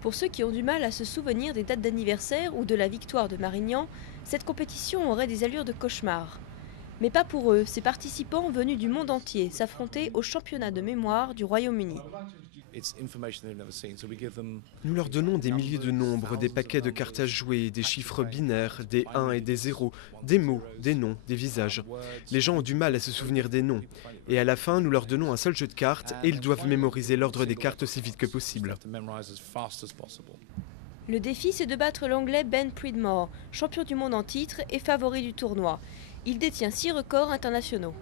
Pour ceux qui ont du mal à se souvenir des dates d'anniversaire ou de la victoire de Marignan, cette compétition aurait des allures de cauchemar. Mais pas pour eux, ces participants venus du monde entier s'affronter au championnat de mémoire du Royaume-Uni. Nous leur donnons des milliers de nombres, des paquets de cartes à jouer, des chiffres binaires, des 1 et des 0, des mots, des noms, des visages. Les gens ont du mal à se souvenir des noms. Et à la fin, nous leur donnons un seul jeu de cartes et ils doivent mémoriser l'ordre des cartes aussi vite que possible. Le défi, c'est de battre l'Anglais Ben Pridmore, champion du monde en titre et favori du tournoi. Il détient 6 records internationaux.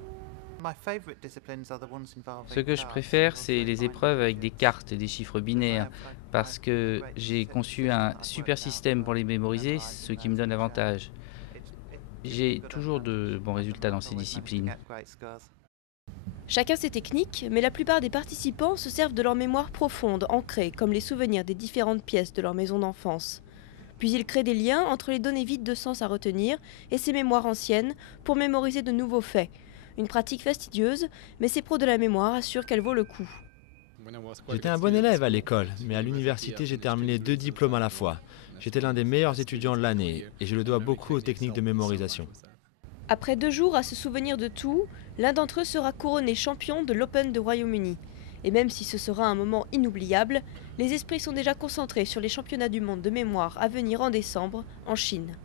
Ce que je préfère, c'est les épreuves avec des cartes et des chiffres binaires, parce que j'ai conçu un super système pour les mémoriser, ce qui me donne l'avantage. J'ai toujours de bons résultats dans ces disciplines. Chacun ses techniques, mais la plupart des participants se servent de leur mémoire profonde, ancrée, comme les souvenirs des différentes pièces de leur maison d'enfance. Puis ils créent des liens entre les données vides de sens à retenir et ces mémoires anciennes pour mémoriser de nouveaux faits. Une pratique fastidieuse, mais ces pros de la mémoire assurent qu'elle vaut le coup. J'étais un bon élève à l'école, mais à l'université j'ai terminé 2 diplômes à la fois. J'étais l'un des meilleurs étudiants de l'année et je le dois beaucoup aux techniques de mémorisation. Après 2 jours à se souvenir de tout, l'un d'entre eux sera couronné champion de l'Open de Royaume-Uni. Et même si ce sera un moment inoubliable, les esprits sont déjà concentrés sur les championnats du monde de mémoire à venir en décembre en Chine.